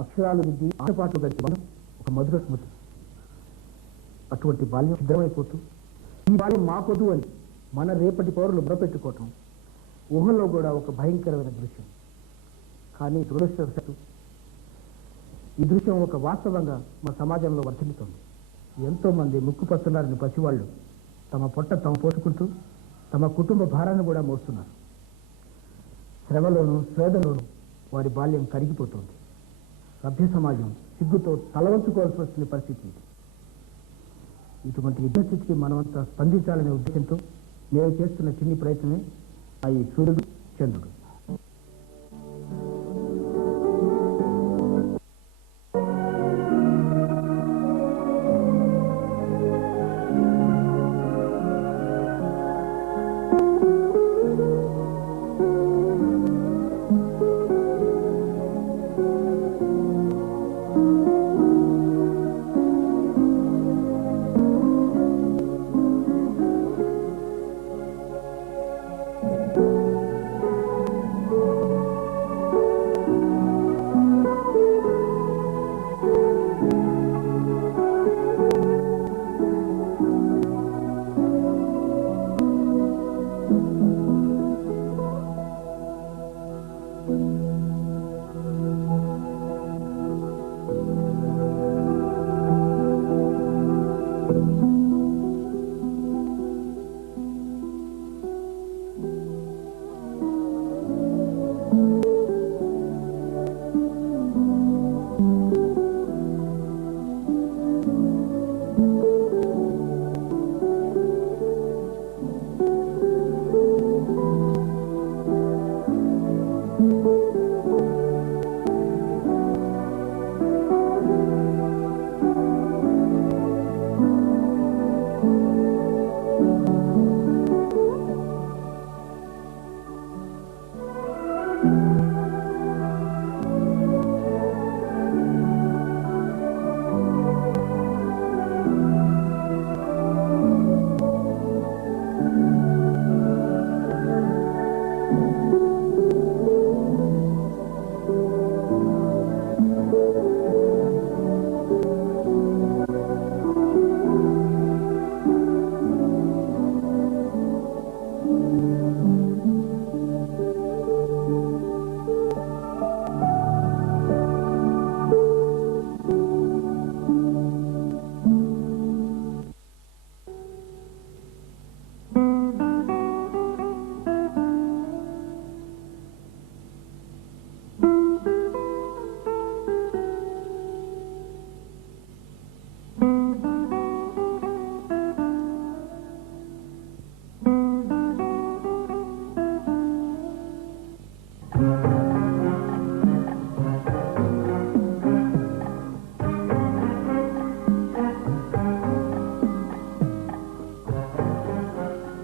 అక్షరాలు విద్య ఆటపాట్లు గడిచి ఒక మధుర స్మృతి. అటువంటి బాల్యం సిద్ధమైపోతూ ఈ బాల్యం మాకొద్దు అని మన రేపటి పౌరులు మొరపెట్టుకోవటం ఊహల్లో కూడా ఒక భయంకరమైన దృశ్యం. కానీ దురదృష్టవశాత్తు ఈ దృశ్యం ఒక వాస్తవంగా మా సమాజంలో వర్తిల్లుతోంది. ఎంతోమంది ముక్కుపడుతున్నారని పసివాళ్ళు తమ పొట్ట తాము పోసుకుంటూ తమ కుటుంబ భారాన్ని కూడా మోస్తున్నారు. శ్రమలోనూ స్వేదలోనూ వారి బాల్యం కరిగిపోతుంది. సభ్య సమాజం సిగ్గుతో తలవంచుకోవాల్సి వస్తున్న పరిస్థితి. ఇటువంటి యుద్ధస్థితికి మనమంతా స్పందించాలనే ఉద్దేశంతో నేను చేస్తున్న చిన్ని ప్రయత్నమే ఈ సూర్యుడు చంద్రుడు.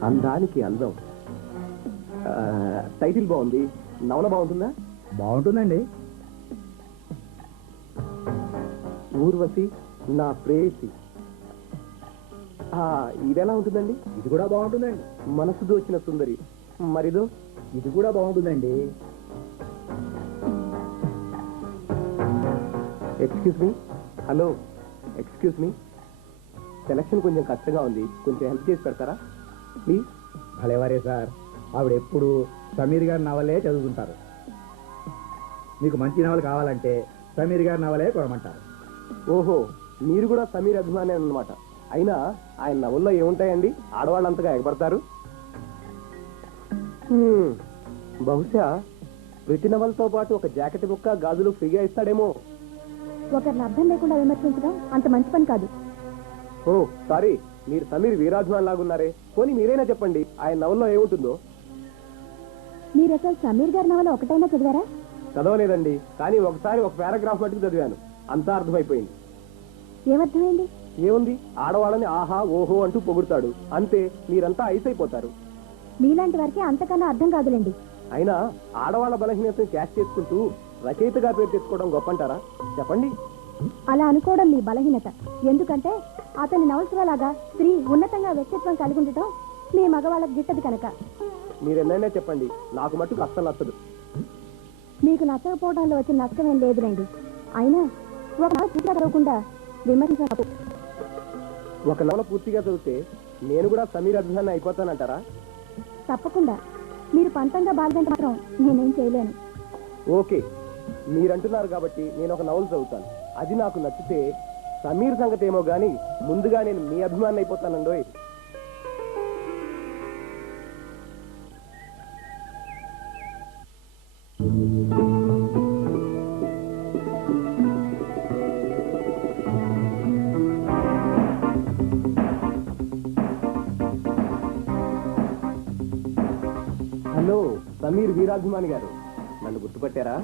అందానికి అందం. టైటిల్ బాగుంది. నవల బాగుంటుందా? బాగుంటుందండి. ఊర్వశి నా ప్రేయసి. ఇదెలా ఉంటుందండి? ఇది కూడా బాగుంటుందండి. మనసు దోచిన సుందరి. మరిదో? ఇది కూడా బాగుంటుందండి. Excuse me. Hello, excuse me. Selection కొంచెం కష్టంగా ఉంది, కొంచెం హెల్ప్ చేసి పెడతారా ప్లీజ్? భలేవారే సార్, ఆవిడ ఎప్పుడు సమీర్ గారి నవలే చదువుకుంటారు. మీకు మంచి నవల కావాలంటే సమీర్ గారి నవలే కొనమంటారు. ఓహో, మీరు కూడా సమీర్ అభిమాని అన్నమాట. అయినా ఆయన నవల్లో ఏముంటాయండి ఆడవాళ్ళంతగా ఎగబడతారు? బహుశా ప్రతి నవలతో పాటు ఒక జాకెట్ ముక్క గాజులు ఫ్రీగా ఇస్తాడేమో. ఒకరిని అర్థం లేకుండా విమర్శించడం అంత మంచి పని కాదు. ఓ సారీ, మీరు సమీర్ వీరాభిమాన్ లాగున్నారే. పోనీ మీరైనా చెప్పండి, ఆయన నవల్లో ఏముంటుందో. మీరు అసలు సమీర్ గారి నవల ఒకటైనా చదివారా? చదవలేదండి, కానీ ఒకసారి ఒక పారాగ్రాఫ్ మటుకు చదివాను. అంతా అర్థమైపోయింది. ఏమర్థమైంది? ఏముంది, ఆడవాళ్ళని ఆహా ఓహో అంటూ పొగుడతాడు, అంతే. మీరంతా ఐస్ అయిపోతారు. మీలాంటి వారికి అంతకన్నా అర్థం కాదులేండి. అయినా ఆడవాళ్ళ బలహీనతను క్యాష్ చేసుకుంటూ రచయితగా పేరు తెచ్చుకోవడం గొప్పంటారా? చెప్పండి. అలా అనుకోవడం మీ బలహీనత. ఎందుకంటే అతని నవల్స్లో లాగా స్త్రీ ఉన్నతంగా వ్యక్తిత్వం కలిగి ఉండటం మీ మగవాళ్ళకి గిట్టదు కనుక. మీరెన్నైనా చెప్పండి, నాకు మట్టుకు అస్సలు నచ్చదు. మీకు నచ్చకపోవడంలో వచ్చిన నష్టమేం లేదులేండి. అయినా ఒక నవల పూర్తిగా చదవకుండా విమర్శించడం ఒక నవల పూర్తిగా చదివితే నేను కూడా సమీర్ అభిమాని అయిపోతానంటారా? తప్పకుండా. మీరు పంతంగా బాధ్యత మాత్రం నేనేం చేయలేను. ఓకే, మీరంటున్నారు కాబట్టి నేను ఒక నవల చదువుతాను. అది నాకు నచ్చితే సమీర్ సంగతి ఏమో గానీ ముందుగా నేను మీ అభిమాని అయిపోతానండోయ్. హలో, సమీర్ వీరాభిమాని గారు, నన్ను గుర్తుపట్టారా?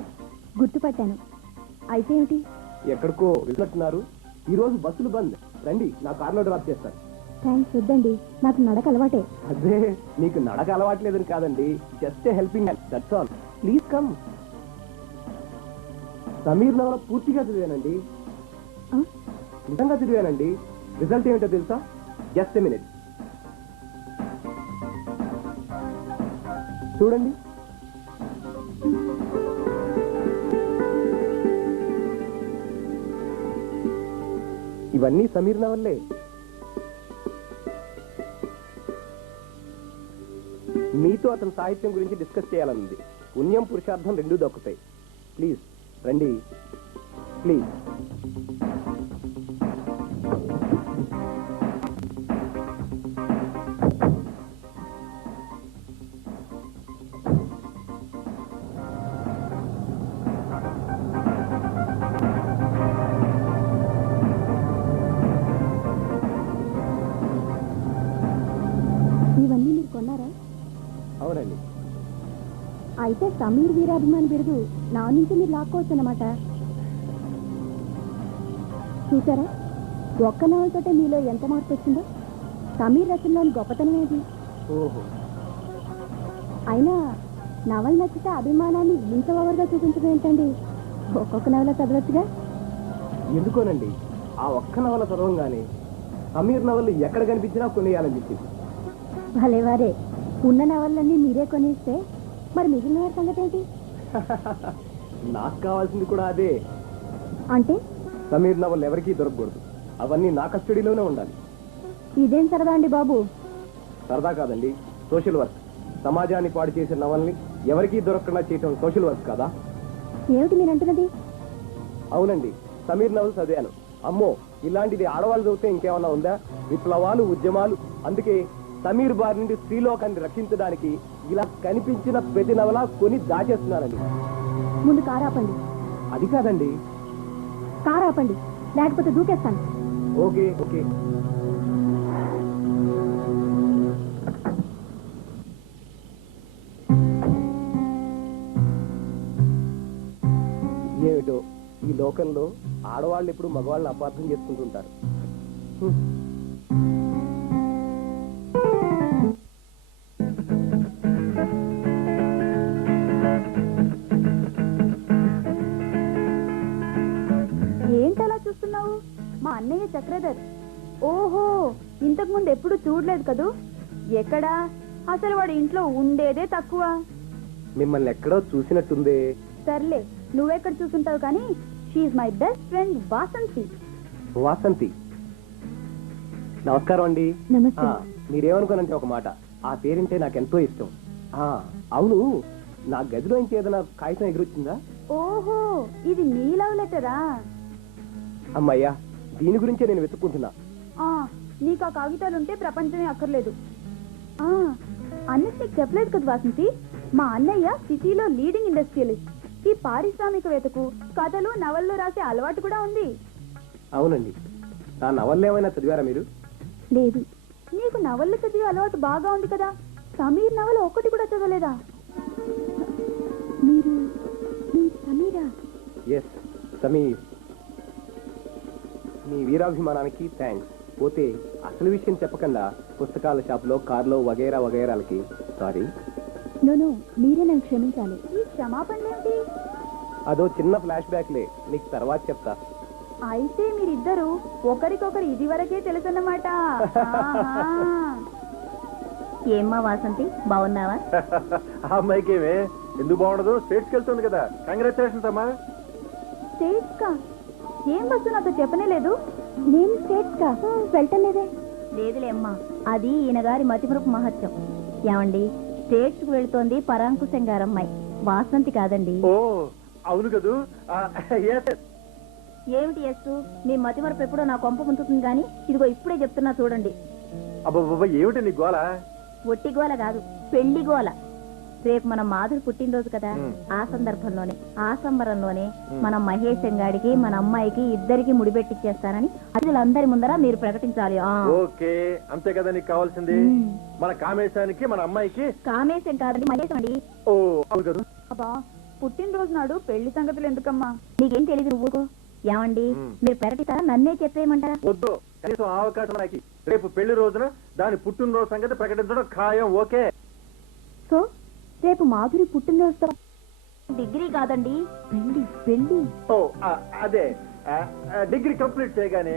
గుర్తుపట్టాను. అయితే ఏమిటి? ఎక్కడికో వెళ్ళినట్టున్నారు. ఈ రోజు బస్సులు బంద్. రండి, నా కార్లో డ్రాప్ చేస్తాను. థ్యాంక్స్ వద్దండి, నాకు నడక అలవాటే. అదే, నీకు నడక అలవాట్లేదని కాదండి, just helping hand, that's all. Please come. Sameer నవల పూర్తిగా చదివానండి. ఆ? నిజంగా చదివానండి. రిజల్ట్ ఏమిటో తెలుసా? Just a minute. చూడండి. ఇవన్నీ సమీర్ నవల్లే. మీతో అతని సాహిత్యం గురించి డిస్కస్ చేయాలనుంది. పుణ్యం పురుషార్థం రెండూ దక్కుతాయి. ప్లీజ్ రండి, ప్లీజ్. ఇవన్నీ మీరు కొన్నారా? అవునండి. అయితే సమీర్ వీరాభిమాని బిరుదు నా నుంచి మీరు లాక్కోవచ్చు అన్నమాట. చూసారా, ఒక్క నవలతోటే మీలో ఎంత మార్పు వచ్చిందో. సమీర్ రచనలోని గొప్పతనం ఏది? ఓహో, అయినా నవల నచ్చితే అభిమానాన్ని ఇంత ఓవర్గా చూపించడం ఏంటండి? ఒక్కొక్క నవల చదవచ్చుగా. ఎందుకోనండి, ఆ ఒక్క నవల చదవంగానే సమీర్ నవలు ఎక్కడ కనిపించినా కొనేయాలనిపించింది. భలేవారే, ఉన్న నవలన్నీ మీరే కొనేస్తే మరి మిగిలిన వారి సంగతి ఏంటి? నాకు కావాల్సింది కూడా అదే. అంటే సమీర్ నవలు ఎవరికీ దొరకకూడదు. అవన్నీ నా కస్టడీలోనే ఉండాలి. ఇదేం సరదా అండి బాబు? సరదా కాదండి, సోషల్ వర్క్. సమాజాన్ని పాడు చేసే నవల్ని ఎవరికీ దొరకకుండా చేయటం సోషల్ వర్క్ కాదా? ఏమిటి మీరు అంటున్నది? అవునండి, సమీర్ నవలు చదివాను. అమ్మో, ఇలాంటిది ఆడవాళ్ళు చదివితే ఇంకేమన్నా ఉందా? విప్లవాలు, ఉద్యమాలు. అందుకే సమీర్ బారి నుండి స్త్రీలోకాన్ని రక్షించడానికి ఇలా కనిపించిన ప్రతి నవల కొని దాచేస్తున్నానండి. ముందు కారు ఆపండి. అది కాదండి. కారు ఆపండి, లేకపోతే దూకేస్తాను. Okay okay. ఏమిటో ఈ లోకంలో ఆడవాళ్ళు ఎప్పుడు మగవాళ్ళని అపార్థం చేసుకుంటుంటారు. ఏంటలా చూస్తున్నావు? మా అన్నయ్య చక్రధర్. ఓహో, ఇంతకు ముందు ఎప్పుడు చూడలేదు కదూ. ఎక్కడా? అసలు వాడు ఇంట్లో ఉండేదే తక్కువ. మిమ్మల్ని ఎక్కడో చూసినట్టుందే. సర్లే, నువ్వెక్కడ చూసుంటావు కానీ she's my best friend Vasanthi. Vasanthi, నమస్కారం అండి. నమస్తే. మీరేమనుకోనంటే ఒక మాట, ఆ పేరింటే నాకెంతో ఇష్టం. అవును, నా గదిలో నుంచి ఏదైనా కాగితం ఎగురొచ్చిందా? ఓహో, ఇది నీ లవ్ లెటరా? అమ్మయ్యా, దీని గురించే నేను వెతుక్కుంటున్నా. నీకు ఆ కాగితాలుంటే ప్రపంచమే అక్కర్లేదు. అన్నిటికి చెప్పలేదు కదా వాసంతి, మా అన్నయ్య సిటీలో లీడింగ్ ఇండస్ట్రియలిస్ట్. ఈ పారిశ్రామికవేత్తకు కథలు నవళ్ళు రాసే అలవాటు కూడా ఉంది. అవునండి. నా నవళ్ళు ఏమైనా చదివారా మీరు? లేదు. నీకు నవళ్ళు చదివే అలవాటు బాగా ఉంది కదా, సమీర్ నవల ఒక్కటి కూడా చదవలేదా? మీరు సమీరా? ఎస్, సమీర్. మీ వీరాభిమానానికి థ్యాంక్స్. పోతే అసలు విషయం చెప్పకుండా పుస్తకాల షాప్లో, కార్లో వగైరా వగైరాలకి సారీ. నోను, మీరే నన్ను క్షమించాలి. ఈ క్షమాపణలేంటి? అదో చిన్న ఫ్లాష్ బ్యాక్లే, నీకు తర్వాత చెప్తా. అయితే మీరిద్దరు ఒకరికొకరు ఇది వరకే తెలుసన్నమాట. ఏమ్మా వాసంతి, బాగున్నావా? ఆ అమ్మాయికి ఏమే ఎందుకు బాగుండదు? స్టేట్స్కి వెళ్తుంది కదా. కంగ్రాచులేషన్స్ అమ్మా. స్టేట్స్ కా? ఏం బస్సు నాతో చెప్పనే లేదు. నేను స్టేట్స్ కా వెళ్ళటం లేదే. లేదులే అమ్మా, అది ఈయన గారి మతిమరుపు మహత్యం. ఏమండి, స్టేట్స్ కు వెళుతోంది పరాంకుశం గారమ్మాయి, వాసంతి కాదండి. ఓ అవును కదూ. ఏమిటి ఎస్సు, మీ మతిమరుపు ఎప్పుడో నా కొంప ముంచుతుంది గాని ఇదిగో ఇప్పుడే చెప్తున్నా చూడండి. అబ్బా ఏమిటి నీ గోల? ఒట్టి గోల కాదు, పెళ్లి గోల. రేపు మన మాధురి పుట్టినరోజు కదా, ఆ సందర్భంలోనే ఆ సంబరంలోనే మన మహేశం గాడికి మన అమ్మాయికి ఇద్దరికి ముడిపెట్టిచ్చేస్తానని అతిథులందరి ముందర మీరు ప్రకటించాలి. ఓకే, అంతే కదా నీకు కావాల్సింది. మన కామేశానికి మన అమ్మాయికి. కామేశం కాదండి, మహేశం అండి. ఓ అవును కదా. అబ్బా, పుట్టినరోజు నాడు పెళ్లి సంగతులు ఎందుకమ్మా? నీకేం తెలియదు నువ్వు. ఏమండి, మీరు ప్రకటిస్తారా, నన్నే చెప్పేయమంటారా? వద్దు, కనీసం ఆ అవకాశం నాకు. రేపు పెళ్లి రోజున దాని పుట్టినరోజు సంగతి ప్రకటించడం ఖాయం. ఓకే. సో రేపు మాధురి పుట్టినరోజు. డిగ్రీ కాదండి, పెళ్లి. పెళ్లి. ఓ అదే, డిగ్రీ కంప్లీట్ చేయగానే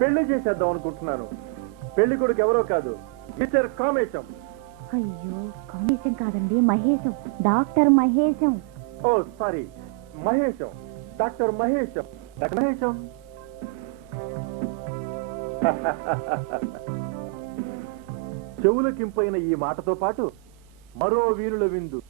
పెళ్లి చేసేద్దాం అనుకుంటున్నాను. పెళ్లి కొడుకు ఎవరో కాదు, మిస్టర్ కామేశం. అయ్యో, కామేశం కాదండి, Mahesham. Doctor Mahesham. Oh sorry, Mahesham. Doctor Mahesham. Doctor Mahesham. చెవులకింపైన ఈ మాటతో పాటు మరో వీరుల విందు.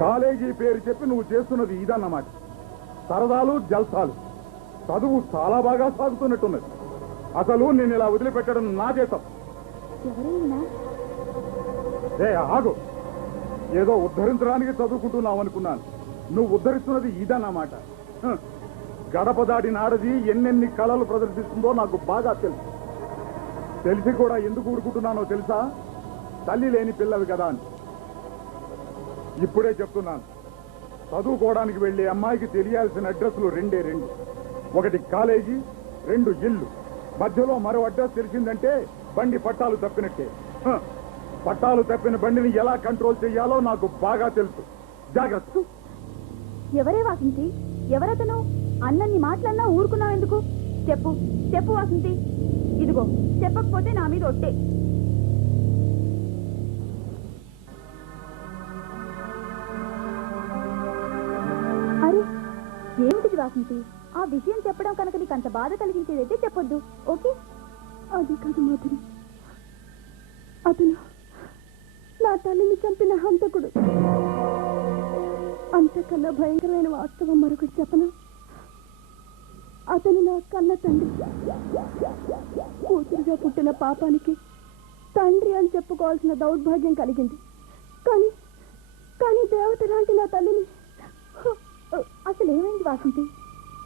కాలేజీ పేరు చెప్పి నువ్వు చేస్తున్నది ఇదన్నమాట. సరదాలు జల్సాలు. చదువు చాలా బాగా సాగుతున్నట్టున్నది. అసలు నేను ఇలా వదిలిపెట్టడం నా చేతం. ఏ ఆగు, ఏదో ఉద్ధరించడానికి చదువుకుంటున్నావు అనుకున్నాను. నువ్వు ఉద్ధరిస్తున్నది ఇదన్నమాట. గడప దాటి నాడది ఎన్నెన్ని కళలు ప్రదర్శిస్తుందో నాకు బాగా తెలుసు. తెలిసి కూడా ఎందుకు ఊరుకుంటున్నానో తెలుసా? తల్లి లేని పిల్లవి కదా అని. ఇప్పుడే చెప్తున్నాను, చదువుకోవడానికి వెళ్లే అమ్మాయికి తెలియాల్సిన అడ్రస్లు రెండే రెండు. ఒకటి కాలేజీ, రెండు ఇల్లు. మధ్యలో మరో అడ్రస్ తెలిసిందంటే బండి పట్టాలు తప్పినట్టే. పట్టాలు తప్పిన బండిని ఎలా కంట్రోల్ చెయ్యాలో నాకు బాగా తెలుసు. జాగ్రత్త. ఎవరే వాసించి? ఎవరతను? అన్నన్ని మాటలన్నా ఊరుకున్నావు ఎందుకు? చెప్పు చెప్పు వాసంతి. ఇదిగో చెప్పకపోతే నా మీద ఒట్టే. అరే ఏమిటిది వాసంతి? ఆ విషయం చెప్పడం కనుక నీకు అంత బాధ కలిగించేదైతే చెప్పొద్దు, ఓకే? అది కాదు మాధురి, అతను నా తల్లిని చంపిన హంతకుడు. అంతకన్నా భయంకరమైన వాస్తవం మరొకటి చెప్పను. అతను నా కన్న తండ్రి. కూతురుగా పుట్టిన పాపానికి తండ్రి అని చెప్పుకోవాల్సిన దౌర్భాగ్యం కలిగింది. కానీ కానీ దేవత లాంటి నా తల్లిని... అసలు ఏమైంది వాసంతి?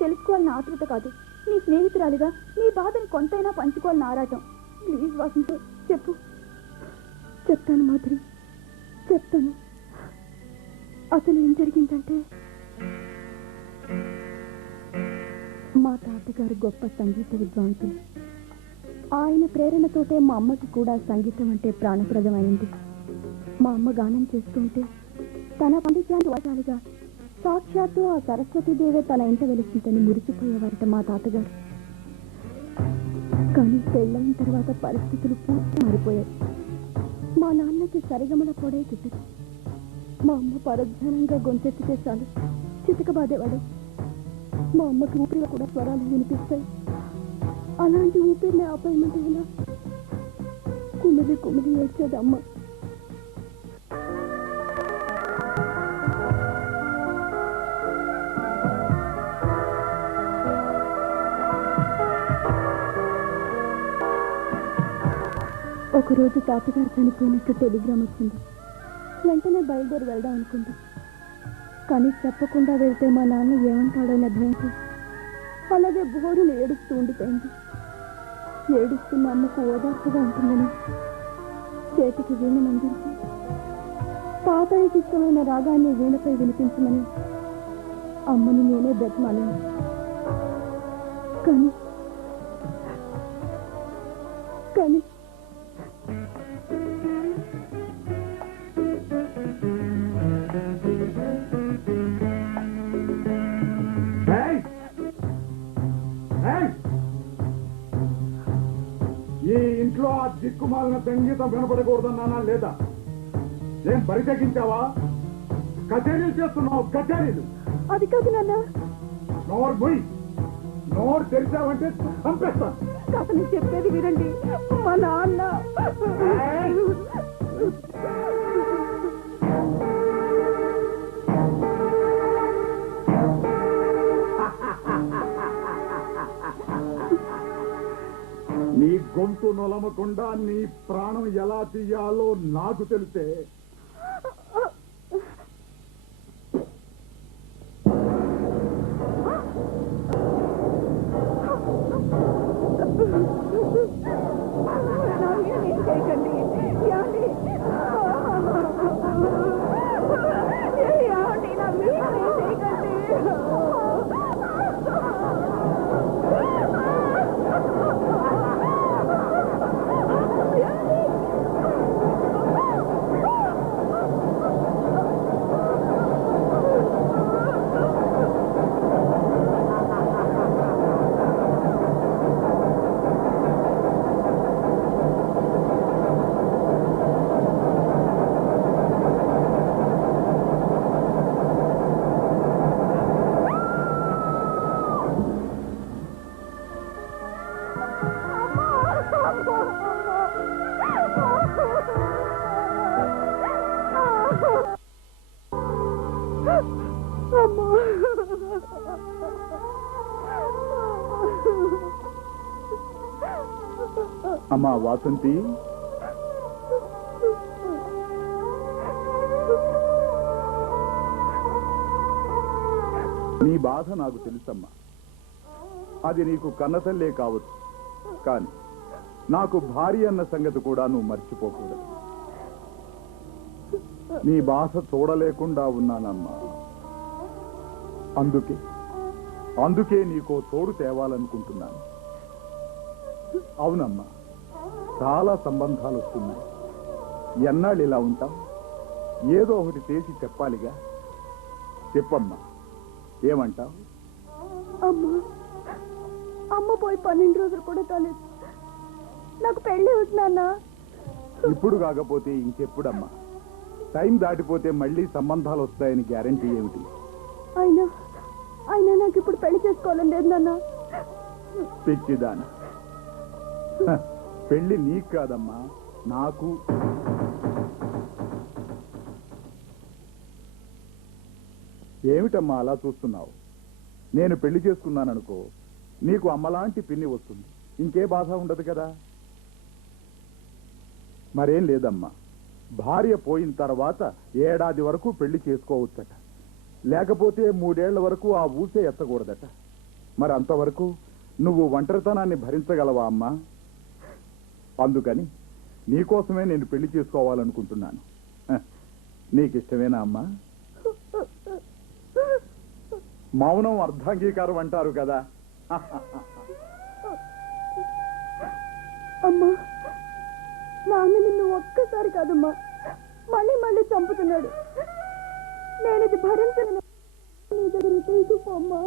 తెలుసుకోవాలని ఆతృత కాదు, నీ స్నేహితురాలిగా నీ బాధని కొంతైనా పంచుకోవాలని ఆరాటం. ప్లీజ్ వాసంతి చెప్పు. చెప్తాను మాధురి, చెప్తాను. అసలు ఏం జరిగిందంటే, మా తాతగారు గొప్ప సంగీత విద్వాంసులు. ఆయన ప్రేరణతోటే మా అమ్మకి కూడా సంగీతం అంటే ప్రాణప్రదమైంది. మా అమ్మ గానం చేస్తుంటే తన పాండిత్యాన్ని వాచాలిగా సాక్షాత్తు ఆ సరస్వతీదేవే తన ఇంట వెలిసిందని మురిసిపోయేవారట మా తాతగారు. కానీ పెళ్ళైన తర్వాత పరిస్థితులు పూర్తి మారిపోయాయి. మా నాన్నకి సరిగమల కూడా గిట్టదు. మా అమ్మ పరధ్యానంగా గొంతెత్తితే చాలు చితకబాదేవాడు. మా అమ్మకి ఊపిరిలో కూడా స్వరాలు వినిపిస్తాయి. అలాంటి ఊపిరిని ఆపేయమంటే ఇలా కుమిలి కుమిలి ఏడ్చేది అమ్మ. ఒకరోజు తాతగారు చనిపోయినట్టు టెలిగ్రామ్ వచ్చింది. వెంటనే బయలుదేరి వెళ్దాం అనుకుంది. కానీ చెప్పకుండా వెళ్తే మా నాన్న ఏమంటాడోనే భయంతో అలాగే బోరును ఏడుస్తూ ఉండిపోయింది. ఏడుస్తున్న అమ్మకు ఓదార్పుగా ఉంటుందని చేతికి వీణను అందించి తాతయ్యకి ఇష్టమైన రాగాన్ని వీణపై వినిపించమని అమ్మని నేనే బ్రతిమాలాను. కానీ కానీ ఈ ఇంట్లో ఆ దిక్కుమాలిన సంగీతం వినపడకూడదన్నానా లేదా? ఏం బరి తగ్గించావా? కచేరీలు చేస్తున్నావు, కచేరీలు. అది కాదు నాన్న. నోరు పోయి నోరు తెరిచావంటే చంపేస్తాను. అతను చెప్పేది వినండి. మా నాన్న నీ గొంతు నొలమకుండా నీ ప్రాణం ఎలా తీయాలో నాకు తెలిసే. అమ్మా వాసంతి, నీ బాధ నాకు తెలుసమ్మా. అది నీకు కన్నతల్లే కావచ్చు, కానీ నాకు భార్య అన్న సంగతి కూడా నువ్వు మర్చిపోకూడదు. నీ బాధ చూడలేకుండా ఉన్నానమ్మా. అందుకే నీకో తోడు తేవాలనుకుంటున్నాను. అవునమ్మా, చాలా సంబంధాలు వస్తున్నాయి. ఎన్నాళ్ళు ఇలా ఉంటాం? ఏదో ఒకటి చేసి చెప్పాలిగా. చెప్పమ్మా, ఏమంటావు? అమ్మా అమ్మ పోయి 12 రోజులు కూడా కాలేదు. నాకు పెళ్లి అవుతున్నానా? ఇప్పుడు కాకపోతే ఇంకెప్పుడమ్మా? టైం దాటిపోతే మళ్ళీ సంబంధాలు వస్తాయని గ్యారంటీ ఏమిటి? అయినా అయినా నాకు ఇప్పుడు పెళ్లి చేసుకోవాలని లేదు నాన్న. పిచ్చిదాన, పెళ్లి నీకు కాదమ్మా, నాకు. ఏమిటమ్మా అలా చూస్తున్నావు? నేను పెళ్లి చేసుకున్నాననుకో, నీకు అమ్మలాంటి పిన్ని వస్తుంది, ఇంకే బాధ ఉండదు కదా. మరేం లేదమ్మా, భార్య పోయిన తర్వాత ఏడాది వరకు పెళ్లి చేసుకోవచ్చట, లేకపోతే 3 ఏళ్ల వరకు ఆ ఊసే ఎత్తకూడదట. మరి అంతవరకు నువ్వు ఒంటరితనాన్ని భరించగలవా అమ్మా? అందుకని నీకోసమే నేను పెళ్లి చేసుకోవాలనుకుంటున్నాను. నీకిష్టమేనా అమ్మా? మౌనం అర్ధాంగీకారం అంటారు కదా. అమ్మా, నాన్న నిన్ను ఒక్కసారి కాదమ్మా, మళ్ళీ మళ్ళీ చంపుతున్నాడు. నేను ఇది భరించను. నీ దగ్గర తీసుకుపోమ్మా,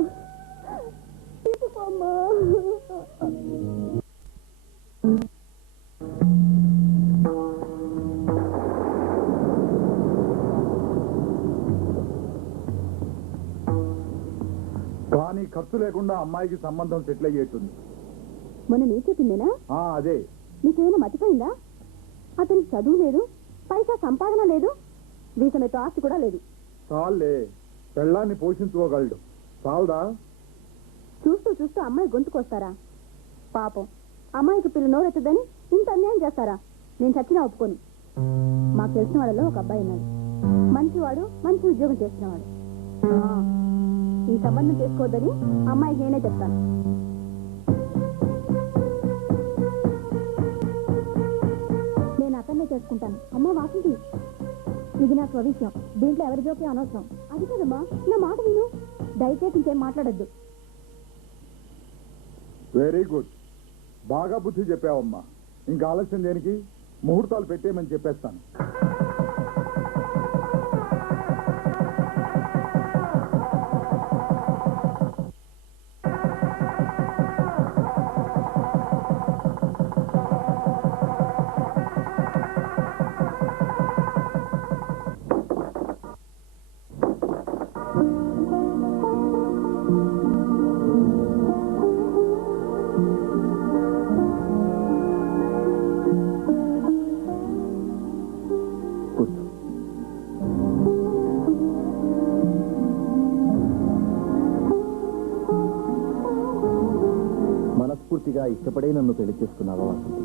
తీసుకుపోమ్మా. కానీ ఖర్చు లేకుండా అమ్మాయికి సంబంధం సెటిల్ అయ్యేటుంది. మొన్న నీ చెప్పిందేనా? అదే. నీకేమైనా మర్చిపోయిందా? అతనికి చదువు లేదు, పైసా సంపాదన లేదు, వీసమెతో ఆస్తి కూడా లేదు. చాలే, పెళ్ళాన్ని పోషించుకోగలడు. చాలదా? చూస్తూ చూస్తూ అమ్మాయి గొంతుకొస్తారా? పాపం, అమ్మాయికి పిల్ల నోరెత్తదని ఇంత అన్యాయం చేస్తారా? నేను చచ్చినా ఒప్పుకోను. మాకు తెలిసిన వాళ్ళలో ఒక అబ్బాయి ఉన్నాడు, మంచివాడు, మంచి ఉద్యోగం చేస్తున్నవాడు. ఈ సంబంధం చేసుకోవద్దని అమ్మాయికి నేనే చెప్తాను. నేను అతన్నే చేసుకుంటాను. అమ్మ వాసింది, ఇది నా స్వవిషయం, దీంట్లో ఎవరి జోక్యం అనవసరం. అది కదమ్మా, నా మాట విను, దయచేసి ఇంకేం మాట్లాడద్దు. వెరీ గుడ్, బాగా బుద్ధి చెప్పావమ్మా. ఇంకా ఆలస్యం దేనికి? ముహూర్తాలు పెట్టేయమని చెప్పేస్తాను. మనస్ఫూర్తిగా ఇష్టపడే నన్ను పెళ్లి చేసుకున్నావా వాసంతి?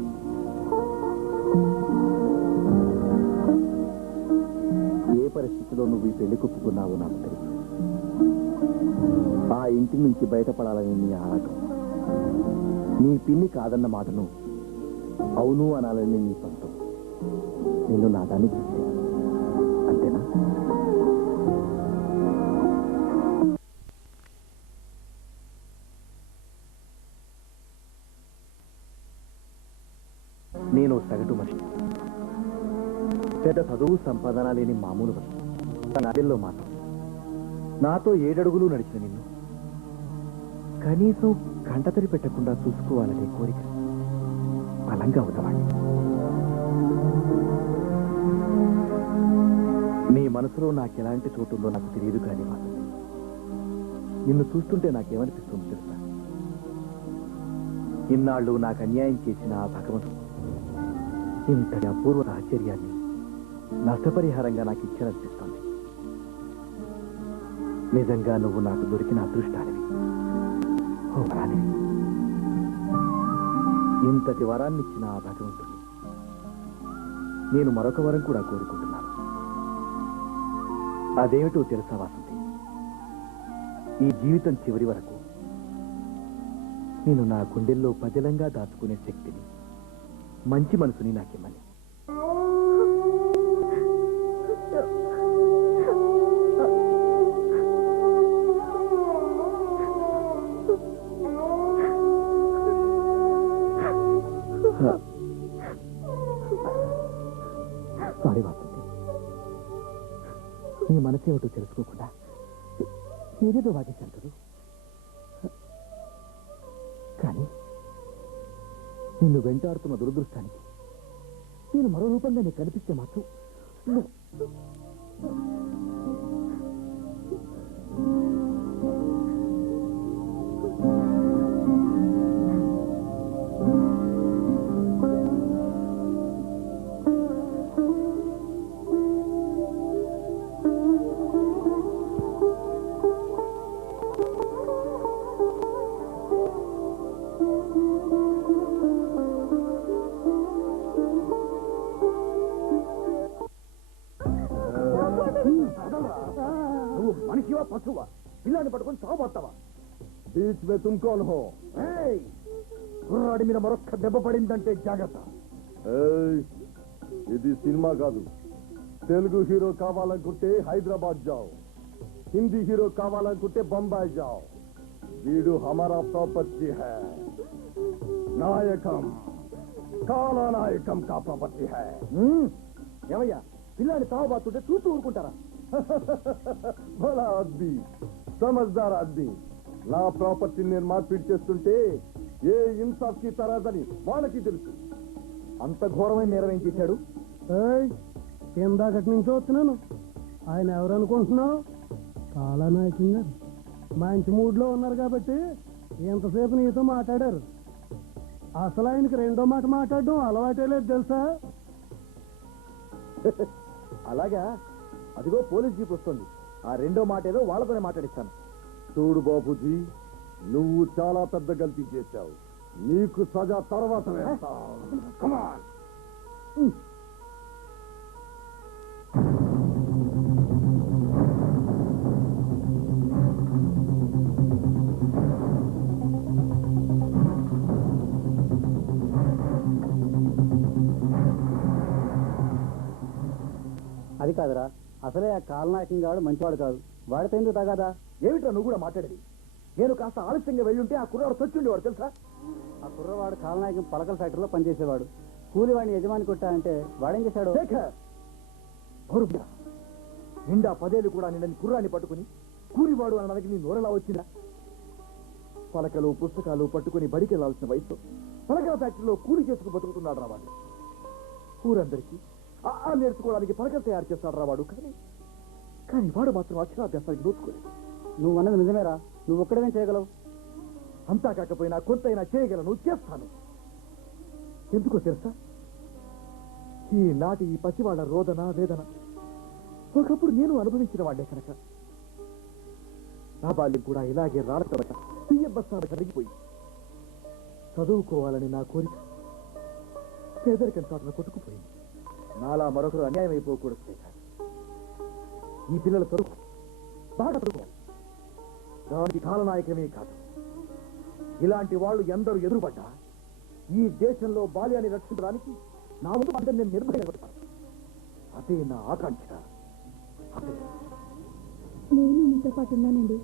ఏ పరిస్థితిలో నువ్వు ఈ పెళ్లి కుప్పుకున్నావో నాకు తెలుసు. ఆ ఇంటి నుంచి బయటపడాలని నీ ఆరాటం, నీ పిన్ని కాదన్న మాటను అవును అనాలని నీ పంతం, నిన్ను నా దాన్ని చూస్తే అంతేనా? నేను సగటు మనిషి, పెద్ద చదువు సంపాదన లేని మామూలు మనిషి. తన అదెల్లో మాత్రం నాతో 7 అడుగులు నడిచిన నిన్ను కనీసం కంటతడి పెట్టకుండా చూసుకోవాలనే కోరిక బలంగా ఉన్నవాడి. నీ మనసులో నాకెలాంటి చోటు ఉందో నాకు తెలియదు కానీ వాసంతి, నిన్ను చూస్తుంటే నాకేమనిపిస్తుంది తెలుసా? ఇన్నాళ్ళు నాకు అన్యాయం చేసిన ఆ భగవంతుడు ఇంతటి అపూర్వ ఆశ్చర్యాన్ని నష్టపరిహారంగా నాకు ఇచ్చాననిపిస్తోంది. నిజంగా నువ్వు నాకు దొరికిన అదృష్టానివి, ఓ వరానివి. ఇంతటి వరాన్ని ఇచ్చిన ఆ భగవంతుడిని నేను మరొక వరం కూడా కోరుకుంటున్నాను. అదేమిటో తెలుసా వాసంతి? ఈ జీవితం చివరి వరకు నేను నా గుండెల్లో పదిలంగా దాచుకునే శక్తిని, మంచి మనసుని నాకిమ్మని. సారీ వాసంతి, నీ మనసేమిటో తెలుసుకోకుండా ఏదేదో వాగేశాను కదా. నిన్ను వెంటాడుతున్న దురదృష్టానికి నేను మరో రూపంగా నీకు కనిపిస్తే మాత్రం నువ్వు మనిషివా పశువా పిల్లాన్ని పట్టుకొని చావబోతావా బీచ్ మే తుమ్ కౌన్ హో? కుర్రాడి మీద మరొక్క దెబ్బ పడిందంటే జాగ్రత్త. ఇది సినిమా కాదు. తెలుగు హీరో కావాలనుకుంటే హైదరాబాద్ జావ్, హిందీ హీరో కావాలనుకుంటే బొంబాయి జావ్. వీడు హమారా ప్రాపర్టీ హై. నాయకం కాలా నాయకం కా ప్రాపర్టీ హై. ఏమయ్యా పిల్లాన్ని చావబోతుంటే చూస్తూ ఊరుకుంటారా? భలా ఆద్మీ, సమజ్దార్ ఆద్మీ. నా ప్రాపర్టీని నేను మార్పిడి చేస్తుంటే ఏ ఇన్సాఫ్ కి తరాదని వాళ్ళకి తెలుసు. అంత ఘోరమైన నేరం ఏం చేశాడు? ఇందాకటి నుంచి వస్తున్నాను. ఆయన ఎవరు అనుకుంటున్నావు? కాలానాయకం గారు మంచి మూడ్లో ఉన్నారు కాబట్టి ఎంతసేపు నీతో మాట్లాడారు. అసలు ఆయనకి రెండో మాట మాట్లాడడం అలవాటే లేదు తెలుసా? అలాగా, అదిగో పోలీస్ జీప్ వస్తుంది. ఆ రెండో మాట ఏదో వాళ్ళతోనే మాట్లాడిస్తాను. చూడు బాబుజీ, నువ్వు చాలా పెద్ద గల్తీ చేశావు. నీకు సజా తర్వాత వేస్తాం. Come on. అది కాదురా, అసలే ఆ కాలనాయకం గాడు మంచివాడు కాదు. వాడితో ఎందుకు తగాదా? ఏమిట్రా నువ్వు కూడా మాట్లాడేది? నేను కాస్త ఆలస్యంగా వెళ్ళి ఉంటే ఆ కుర్రాడు చచ్చుండేవాడు తెలుసా? ఆ కుర్రవాడు కాలనాయకం పలకల ఫ్యాక్టరీలో పనిచేసేవాడు. కూలి వాడిని యజమాని కొట్టానంటే వాడేం చేశాడు? శేఖర్, అవును, నిండా 10 ఏళ్ళు కూడా నిన్న కుర్రాన్ని పట్టుకుని కూలివాడు అనడానికి నీ నోరెలా వచ్చిందా? పలకలు పుస్తకాలు పట్టుకుని బడికి వెళ్లాల్సిన వయసు పలకల ఫ్యాక్టరీలో కూలి చేసుకు బతుకుతున్నాడు రా వాడు. ఊరందరికీ ఆ నేర్చుకోవడానికి పలకలు తయారు చేస్తాడు రా వాడు. కానీ వాడు మాత్రం అక్షరాభ్యాసానికి నోచుకోలేదు. నువ్వు అన్నది నిజమేరా. నువ్వు ఒక్కడేం చేయగలవు? అంతా కాకపోయినా కొంతైనా చేయగలను, చేస్తాను. ఎందుకో తెలుసా? ఈనాటి ఈ పసివాళ్ల రోదన వేదన ఒకప్పుడు నేను అనుభవించిన వాడే కనుక నా బాల్యం కూడా ఇలాగే రాడక బియ్యం బస్తాలు కరిగిపోయి చదువుకోవాలని నా కోరిక పేదరికం చాటున కొట్టుకుపోయింది. నాలా మరొకరు అన్యాయం అయిపోకూడదు శేఖర్. ఈ పిల్లల చదువు బాగా చదువుకోవాలి. దానికి కాలనాయకమే కాదు, ఇలాంటి వాళ్ళు ఎందరూ ఎదురుపడ్డా ఈ దేశంలో బాల్యాన్ని రక్షించడానికి నా ముందు అంటే నేను నిర్భయపడతాను. అదే నా ఆకాంక్ష. నేను మీతో పాటు ఉన్నానండి.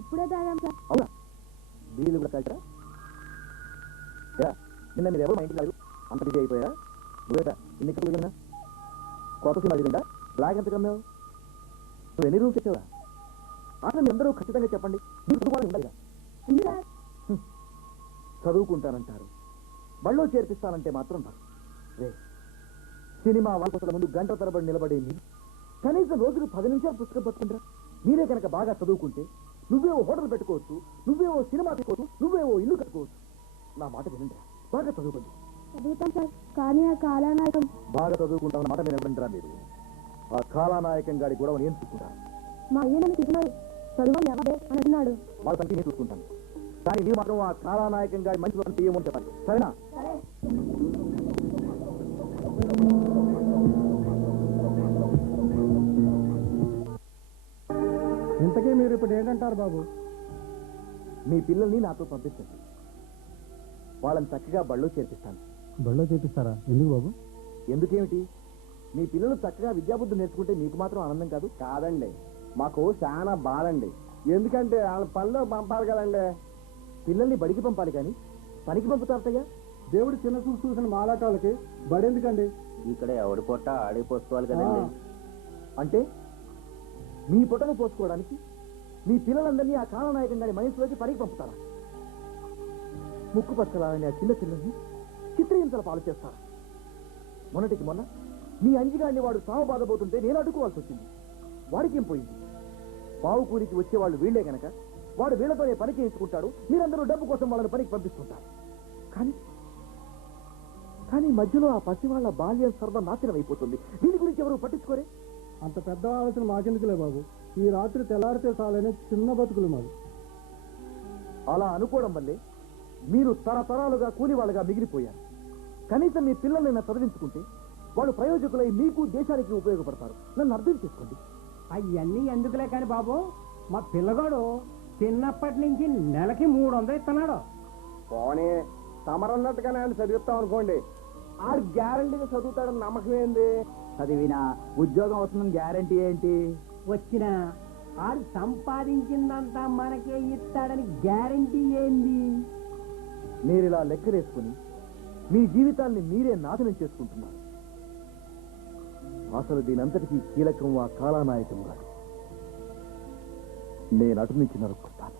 ఇప్పుడే తాగాం సార్. అవునా? బీలు కూడా కలిసా? నిన్న మీరు ఎవరు మా ఇంటికి రాదు? అంత బిజీ అయిపోయా? నువ్వేట ఇన్ని కప్పులు తిన్నా? కొత్త సినిమా తిందా? బ్లాక్ ఎంత కమ్మావు? నువ్వు ఎన్ని రూల్స్ తెచ్చావా? అసలు మీ అందరూ ఖచ్చితంగా చెప్పండి. మీరు చదువుకోవాలి ఉండాలిగా. చదువుకుంటానంటారు, బళ్ళో చేర్పిస్తానంటే మాత్రం రాదు. రే, సినిమా వాల్పసల ముందు గంట తరబడి నిలబడే మీరు కనీసం రోజుకు 10 నిమిషాలు పుస్తకం పట్టుకుంటారా? మీరే కనుక బాగా చదువుకుంటే నువ్వేవో హోటల్ పెట్టుకోవచ్చు, నువ్వేవో సినిమా తీసుకోవచ్చు, నువ్వేవో ఇల్లు కట్టుకోవచ్చు. నా మాట వినండి, బాగా చదువుకోండి. చదువుతాం సార్, కానీ ఆ కాలానాయకం. బాగా చదువుకుంటాం మాట మీద వినండిరా మీరు. ఆ కాలానాయకం గాడి గొడవ నేను చూసుకుంటాను. మా అయ్య నన్ను తిట్టినాడు, చదువు ఎవడే అని అంటున్నాడు. వాళ్ళ సంఖ్య నేను చూసుకుంటాను. కానీ మీరు మాత్రం ఆ కాలానాయకం గాడి మంచి వాళ్ళని తీయమని చెప్పాలి, సరేనా? ఇంతకీ మీరు ఇప్పుడు ఏంటంటారు బాబు? మీ పిల్లల్ని నాతో పంపించండి. వాళ్ళని చక్కగా బళ్ళో చేర్పిస్తాను. బళ్ళో చేపిస్తారా? ఎందుకు బాబు? ఎందుకేమిటి? మీ పిల్లలు చక్కగా విద్యాబుద్ధులు నేర్చుకుంటే మీకు మాత్రం ఆనందం కాదు? కాదండి, మాకు చాలా బాధండి. ఎందుకంటే వాళ్ళ పనిలో పంపాలి కదండి. పిల్లల్ని బడికి పంపాలి కానీ పనికి పంపుతారటయ్యా? దేవుడు చిన్న చూపు చూసిన మాలాటాలకి బడెందుకండి? ఇక్కడ ఎవడి పొట్ట ఆడే పోసుకోవాలి కదండి. అంటే మీ పొట్టను పోసుకోవడానికి మీ పిల్లలందరినీ ఆ కాలనాయకం గారి మనసులోకి పనికి పంపుతారా? ముక్కు పచ్చలాలని ఆ చిన్న పిల్లల్ని చిత్రహింసల పాలు చేస్తారా? మొన్నటికి మొన్న మీ అంజిగాడిని వాడు సాగు బాధపోతుంటే నేను అడ్డుకోవాల్సి వచ్చింది. వాడికి ఏం పోయింది? పావు కూలికి వచ్చేవాళ్ళు వీళ్లే గనక వాడు వీళ్లతోనే పని చేయించుకుంటాడు. మీరందరూ డబ్బు కోసం వాళ్ళని పనికి పంపిస్తుంటారు. కానీ మధ్యలో ఆ పసివాళ్ల బాల్యం సర్వనాశనం అయిపోతుంది. దీని గురించి ఎవరు పట్టించుకోరే? అంత పెద్ద ఆలోచన మాకెందుకులే బాబు. ఈ రాత్రి తెల్లారితే చాలనే చిన్న బతుకులు మాది. అలా అనుకోవడం వల్లే మీరు తరతరాలుగా కూలి వాళ్ళగా మిగిలిపోయారు. కనీసం మీ పిల్లల్ని చదివించుకుంటే వాళ్ళు ప్రయోజకులై మీకు దేశానికి ఉపయోగపడతారు. నన్ను అర్థం చేసుకోండి. అవన్నీ ఎందుకులే కాని బాబు, మా పిల్లగాడు చిన్నప్పటి నుంచి నెలకి 300 ఇస్తున్నాడు. పోనీ తమరన్నట్టుగానే ఆయన చదివిస్తాం అనుకోండి. ఆడు గ్యారంటీగా చదువుతాడని నమ్మకం ఏంది? చదివినా ఉద్యోగం వస్తుందని గ్యారంటీ ఏంటి? వచ్చిన ఆడు సంపాదించిందంతా మనకే ఇస్తాడని గ్యారంటీ ఏంది? మీరు ఇలా లెక్కలేసుకుని మీ జీవితాన్ని మీరే నాశనం చేసుకుంటున్నారు. అసలు దీనంతటికీ కీలకం ఆ కాలానాయకం గారు. నేను అటు నుంచి నరుక్కుంటాను.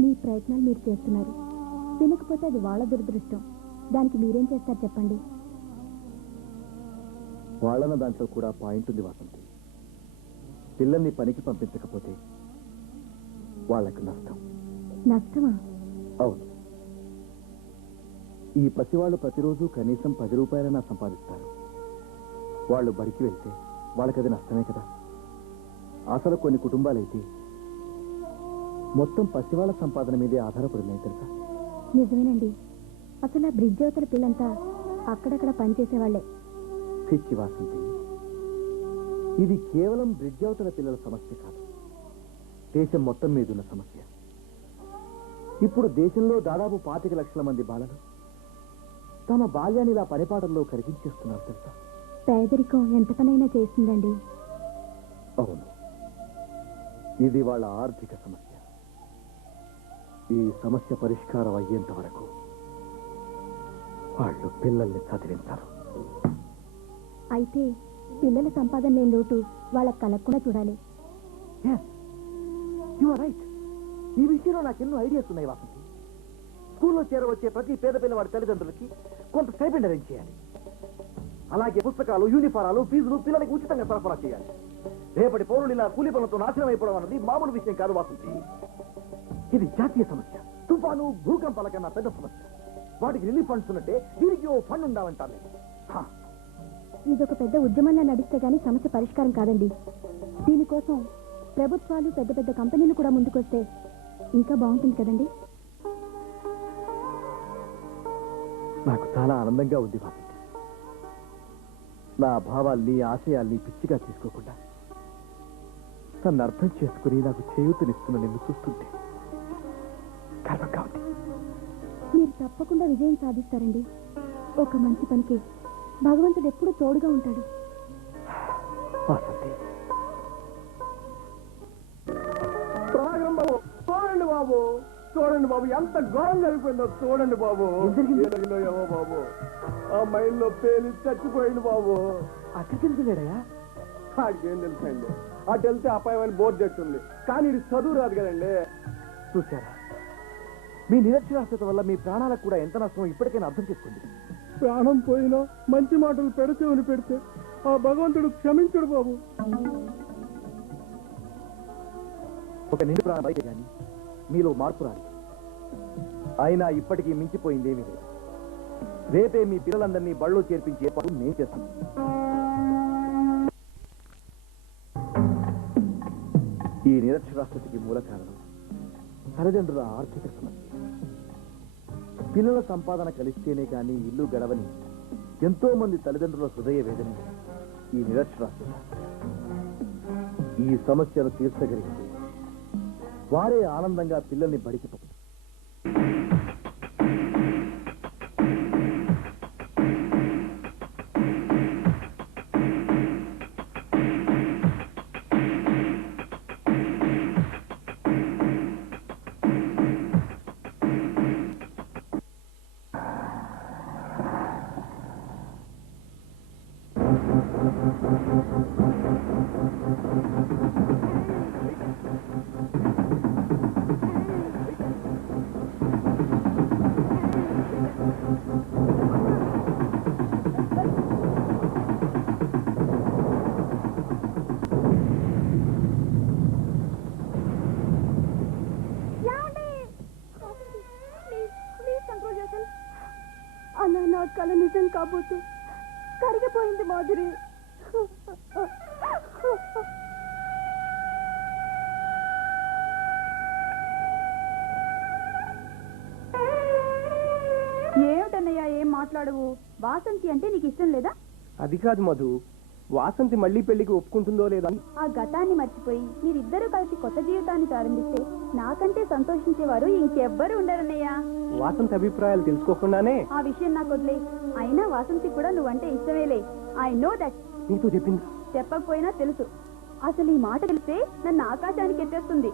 మీ ప్రయత్నాలు మీరు చేస్తున్నారు. వినకపోతే అది వాళ్ళ దురదృష్టం. దానికి మీరేం చేస్తారు చెప్పండి. వాళ్ళన్న దాంట్లో కూడా పాయింట్ ఉంది వాసంతి. పిల్లల్ని పనికి పంపించకపోతే వాళ్ళకు నష్టం. నష్టమా? అవును. ఈ పసివాళ్ళు ప్రతిరోజు కనీసం 10 రూపాయలైనా సంపాదిస్తారు. వాళ్ళు బడికి వెళ్తే వాళ్ళకది నష్టమే కదా. అసలు కొన్ని కుటుంబాలైతే మొత్తం పసివాళ్ళ సంపాదన మీదే ఆధారపడినాయి తెలుసా? నిజమేనండి. అసలు ఆ బ్రిడ్జ్ అవతల పిల్లంతా అక్కడక్కడ పనిచేసేవాళ్లే. పిచ్చి వాసంతి, ఇది కేవలం బ్రిడ్జ్ అవతల పిల్లల సమస్య కాదు, దేశం మొత్తం మీదున్న సమస్య. ఇప్పుడు దేశంలో దాదాపు 25 లక్షల మంది బాలలు తమ బాల్యాన్ని ఇలా పనిపాటల్లో కరిగించేస్తున్నారు తెలుసా? పేదరికం ఎంత పనైనా చేస్తుందండి. అవును, ఇది వాళ్ళ ఆర్థిక సమస్య. ఈ సమస్య పరిష్కారం అయ్యేంత వరకు వాళ్ళు పిల్లల్ని చదివించారు. అయితే పిల్లల సంపాదన లేని లోటు వాళ్ళకి కలగకుండా చూడాలి. రైట్. ఈ విషయంలో నాకెన్నో ఐడియాస్ ఉన్నాయి వాసంతి. స్కూల్లో చేరవచ్చే ప్రతి పేద పిల్లవాడి తల్లిదండ్రులకి కొంత స్టైపెండ్ అరేంజ్ చేయాలి. అలాగే పుస్తకాలు, యూనిఫారాలు, ఫీజులు పిల్లలకి ఉచితంగా సరఫరా చేయాలి. రేపటి పౌరులు ఇలా కూలి పనులతో నాశనం అయిపోవడం అన్నది మామూలు విషయం కాదు వాసంతి. ఇది జాతీయ సమస్య. తుఫాను, భూకంపాల కన్నా పెద్ద సమస్య. వాటికి రిలీఫ్ ఫండ్స్ ఉన్నట్టే దీనికి ఓ ఫండ్ ఉండాలంటాను నేను. ఇదొక పెద్ద ఉద్యమంలా నడిస్తే గానీ సమస్య పరిష్కారం కాదండి. దీనికోసం ప్రభుత్వాలు, పెద్ద పెద్ద కంపెనీలు కూడా ముందుకొస్తే ఇంకా బాగుంటుంది కదండి. నాకు చాలా ఆనందంగా ఉంది వాసంతి. నా భావాల్ని, ఆశయాల్ని పిచ్చిగా తీసుకోకుండా నన్ను అర్థం చేసుకుని నాకు చేయూతనిస్తున్న నిన్ను చూస్తుంటే గర్వంగా ఉంది. మీరు తప్పకుండా విజయం సాధిస్తారండి. ఒక మంచి పనికి భగవంతుడు ఎప్పుడూ తోడుగా ఉంటాడు. వాసంతి, చూడండి బాబు, చూడండి బాబు, ఎంత ఘోరం జరిగిపోయిందో చూడండి బాబు. ఏమో బాబు, ఆ మైండ్లో పేలి చచ్చిపోయింది బాబు. అక్కడికి వెళ్తున్నాడయా? వాడికి ఏం తెలుసండి. అటు వెళ్తే అపాయమని బోర్డు చెట్టుంది, కానీ ఇది చదువు రాదు కదండి. చూశారా, మీ నిరక్షరాస్యత వల్ల మీ ప్రాణాలకు కూడా ఎంత నష్టమో ఇప్పటికైనా అర్థం చేసుకోండి. ప్రాణం పోయినా మంచి మాటలు పెడితే పెడితే ఆ భగవంతుడు క్షమించుడు బాబు. ఒక నిండు ప్రాణం అయితే కానీ మీలో మార్పు రాదు. అయినా ఇప్పటికీ మించిపోయిందేమీ లేదు. రేపే మీ పిల్లలందరినీ బళ్ళో చేర్పించే ఏర్పాటు నేను చేస్తాను. ఈ నిరక్షరాస్యతకి మూల కారణం తల్లిదండ్రుల ఆర్థిక సమస్య. పిల్లల సంపాదన కలిస్తేనే కానీ ఇల్లు గడవని ఎంతో మంది తల్లిదండ్రుల హృదయ వేదన ఈ నిరక్షరాస్యత. ఈ సమస్యను తీర్చగలిగితే వారే ఆనందంగా పిల్లల్ని బడికి పంపుతారు. బాబుతో కరిగిపోయింది మాధురి. ఏమిటన్నయ్యా ఏం మాట్లాడవు? వాసంతి అంటే నీకు ఇష్టం లేదా? అది కాదు మధు, వాసంతి మళ్ళీ పెళ్లికి ఒప్పుకుంటుందో లేదా అని. ఆ గతాన్ని మర్చిపోయి మీరిద్దరూ కలిసి కొత్త జీవితాన్ని ప్రారంభిస్తే నాకంటే సంతోషించేవారు ఇంకెవ్వరు ఉండరన్నయ్యా. వాసంతి అభిప్రాయాలు తెలుసుకోకుండానే ఆ విషయం నాకు వదిలే. అయినా వాసంతి కూడా నువ్వంటే ఇష్టమేలే. I know that. నీతో చెప్పింది? చెప్పకపోయినా తెలుసు. అసలు ఈ మాట తెలిస్తే నన్ను ఆకాశానికి ఎత్తేస్తుంది.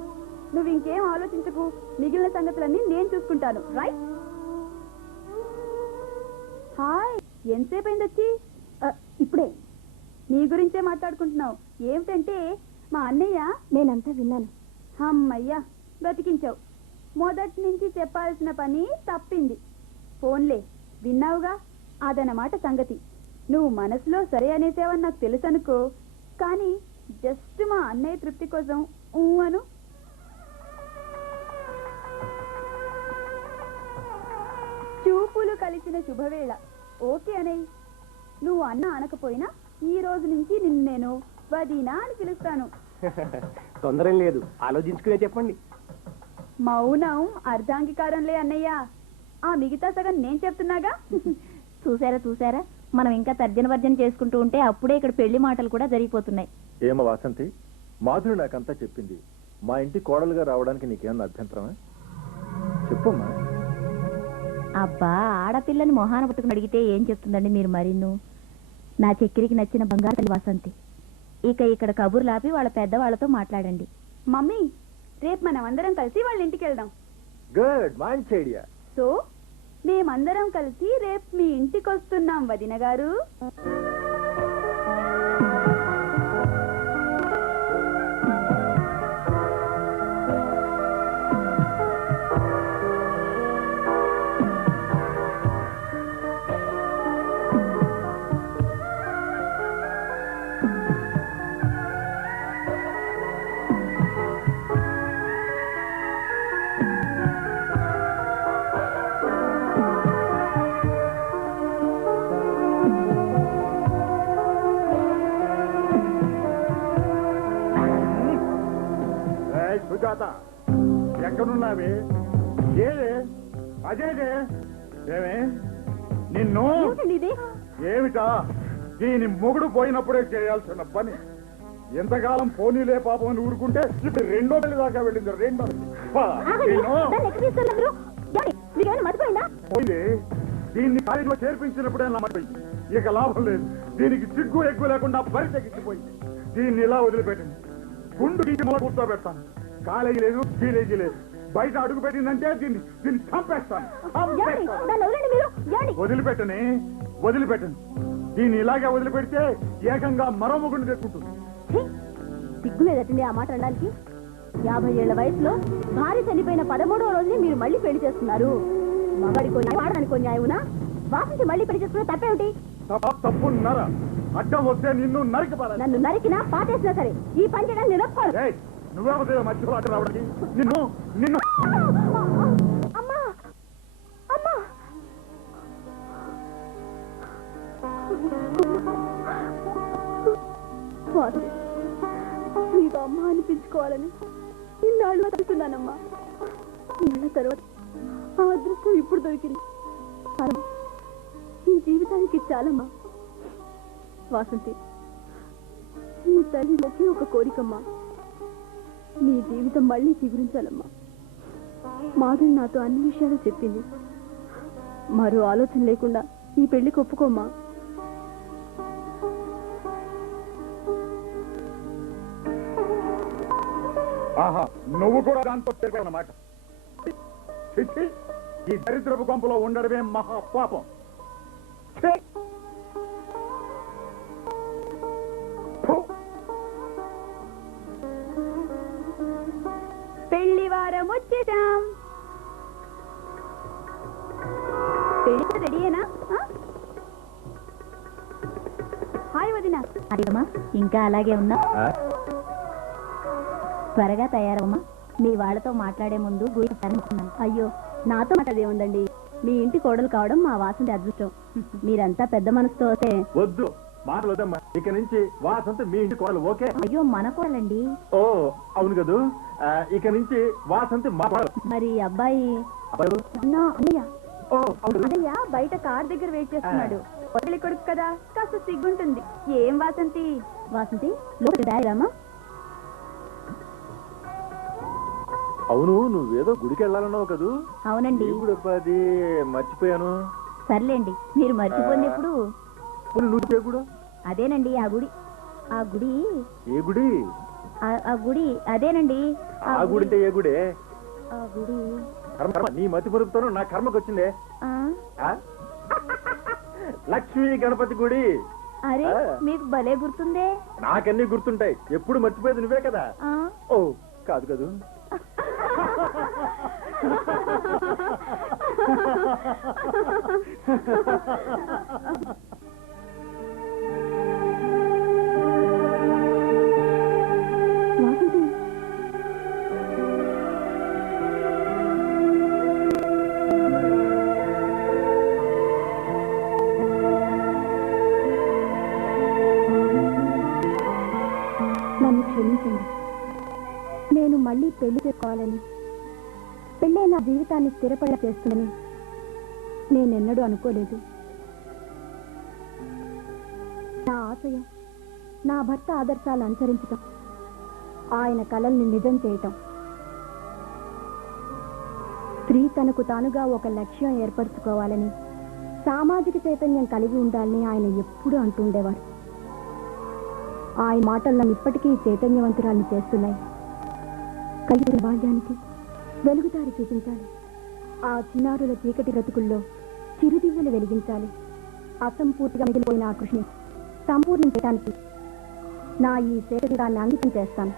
నువ్వు ఇంకేం ఆలోచించకు. మిగిలిన సంగతులన్నీ నేను చూసుకుంటాను. రైట్? హాయ్, ఎంతసేపు అయింది వచ్చి? ఇప్పుడే. నీ గురించే మాట్లాడుకుంటున్నావు. ఏమిటంటే మా అన్నయ్య. నేనంతా విన్నాను. అమ్మయ్యా, బ్రతికించావు. మొదటి నుంచి చెప్పాల్సిన పని తప్పింది. ఫోన్లే, విన్నావుగా. అదనమాట సంగతి. నువ్వు మనసులో సరే అనేసేవని నాకు తెలుసు అనుకో. కానీ జస్ట్ మా అన్నయ్య తృప్తి కోసం అను. చూపులు కలిసిన శుభవేళ. ఓకే అనయ్య. నువ్వు అన్న అనకపోయినా ఈ రోజు నుంచి నిన్ను నేను వదినా అని పిలుస్తాను. తొందరం లేదు, ఆలోచించుకునే చెప్పండి. మౌనం అర్ధాంగీకారంలే అన్నయ్య. ఆ మిగతా సగం నేను చెప్తున్నాగా. చూసారా మనం ఇంకా తర్జన వర్జన చేసుకుంటూ ఉంటే అప్పుడే ఇక్కడ పెళ్లి మాటలు కూడా జరిగిపోతున్నాయి. ఏమో వాసంతి, మాధురి నాకంతా చెప్పింది. మా ఇంటి కోడలుగా రావడానికి నీకేమన్నా అభ్యంతరమా? చెప్పమ్మా. అబ్బా, ఆడపిల్లని మొహాన పట్టుకుని అడిగితే ఏం చెప్తుందండి మీరు? మరిన్ను నా చక్కెరికి నచ్చిన బంగారు తల్లి వాసంతి. ఇక ఇక్కడ కబుర్లాపి వాళ్ళ పెద్దవాళ్లతో మాట్లాడండి. మమ్మీ, రేపు మనం అందరం కలిసి వాళ్ళ ఇంటికి వెళ్దాం. గుడ్, మంచి ఐడియా. సో మేమందరం కలిసి రేపు మీ ఇంటికి వస్తున్నాం వదిన గారు. సుజాత, ఎక్కడున్నావే? ఏదే అజేదే? ఏమే నిన్ను? ఏమిటా? దీని మొగుడు పోయినప్పుడే చేయాల్సిన పని. ఎంతకాలం పోనీలే పాపం అని ఊరుకుంటే ఇప్పుడు రెండో పెళ్లి దాకా వెళ్ళింది. పోయింది. దీన్ని కాలేజీలో చేర్పించినప్పుడే నమ్మపోయింది. ఇక లాభం లేదు. దీనికి సిగ్గు ఎగ్గు లేకుండా బరి తెగించిపోయింది. దీన్ని ఇలా వదిలిపెట్టింది. గుండు గీసి మొల కూర్చోబెడతాను. కాలేజీ లేదు, కాలేజీ లేదు. బయట అడుగు పెట్టిందంటే దీన్ని చంపేస్తాను. వదిలిపెట్టని. దీన్ని ఇలాగే వదిలిపెడితే ఏకంగా మరో మొగుడిని తెచ్చుకుంటుంది. సిగ్గులేదటండి ఆ మాట అనడానికి? 50 ఏళ్ల వయసులో భార్య చనిపోయిన 13వ రోజుని మీరు మళ్ళీ పెళ్లి చేస్తున్నారు. మగాడికో వాడడానికో న్యాయమునా? వాసించి మళ్ళీ పెళ్లి చేసుకున్న తప్పేమిటి? తప్పున్నర అడ్డం వస్తే నిన్ను నరికి నన్ను నరికినా పాటేసినా సరే ఈ పని చేయడానికి నేను ఒప్పుకోను. నువ్వేమో మర్చిపోట రావడానికి. నిన్ను అమ్మా అమ్మా నీకు అమ్మ అనిపించుకోవాలని ఇన్నాళ్ళు బతుకుతున్నానమ్మా. ఇళ్ళ తర్వాత ఆ అదృష్టం ఇప్పుడు దొరికింది. ఈ జీవితానికి చాలమ్మా. వాసంతి, నీ తల్లి ఒకే ఒక కోరికమ్మా. నీ జీవితం మళ్ళీ చిగురించాలమ్మా. మాధురి నాతో అన్ని విషయాలు చెప్పింది. మరో ఆలోచన లేకుండా ఈ పెళ్లికి ఒప్పుకోమ్మా. ఆహా, నువ్వు కూడా దాంతో అన్నమాట. ఈ దరిద్రపు కొంపలో ఉండడమే మహాపాపం. పెళ్లి వారం వచ్చేసాం. పెళ్లి రెడీయేనా? హాయ్ వదినా. అడిగమ్మా, ఇంకా అలాగే ఉన్నా? త్వరగా తయారమ్మా. మీ వాళ్ళతో మాట్లాడే ముందు గురి అనుకున్నాను. అయ్యో, నాతో మాట్లాడే ఉందండి. మీ ఇంటి కోడలు కావడం మా వాసంతి అదృష్టం. మీరంతా పెద్ద మనసుతో వస్తే వద్దు మాటలు వద్దమ్మా. ఇక నుంచి వాసంత మీ ఇంటి కోడలు. ఓకే? అయ్యో మన కోడలండి. ఓ అవును కదూ. ఇక నుంచి వాసంతి మా కోడలు. మరి అబ్బాయి అబ్బాయి అన్నయ్య ఓ అవును. అన్నయ్య బయట కార్ దగ్గర వెయిట్ చేస్తున్నాడు. వదిలి కొడుకు కదా కాస్త సిగ్గుంటుంది. ఏం వాసంతి? వాసంతి లోపలికి రాయరామా? అవును, నువ్వేదో గుడికి వెళ్ళాలన్నావు కదూ. అవునండి. ఇప్పుడు అది మర్చిపోయాను. సర్లేండి, మీరు మర్చిపోయినప్పుడు నువ్వు కూడా అదేనండి ఆ గుడి. ఆ గుడి ఏ గుడి? ఆ గుడి అదేనండి. ఆ గుడి అంటే ఏ గుడే? ఆ గుడి కర్మ. నీ మతి పొరుపుతాను నా కర్మకు వచ్చిందే. లక్ష్మీ గణపతి గుడి. అరే మీకు భలే గుర్తుందే. నాకన్నీ గుర్తుంటాయి. ఎప్పుడు మర్చిపోయేది నువ్వే కదా. ఓ కాదు కదూ. నన్ను క్షమించండి. నేను మళ్ళీ పెళ్లి చేసుకోవాలని, పెళ్ళే నా జీవితాన్ని స్థిరపడ చేస్తుందని నేనెన్నడూ అనుకోలేదు. నా ఆశయం నా భర్త ఆదర్శాలు అనుసరించటం, ఆయన కలల్ని నిజం చేయటం. స్త్రీ తనకు తానుగా ఒక లక్ష్యం ఏర్పరచుకోవాలని, సామాజిక చైతన్యం కలిగి ఉండాలని ఆయన ఎప్పుడూ అంటుండేవారు. ఆయన మాటలు నన్ను ఇప్పటికీ చైతన్యవంతురాల్ని చేస్తున్నాయి. కలిగిన బాల్యానికి వెలుగుదారి చూపించాలి. ఆ చిన్నారుల చీకటి బ్రతుకుల్లో చిరుదివ్వెలు వెలిగించాలి. అసంపూర్తిగా మిగిలిపోయిన ఆ కృషిని సంపూర్ణం చేయడానికి నా ఈ సేవ అంకితం చేస్తాను.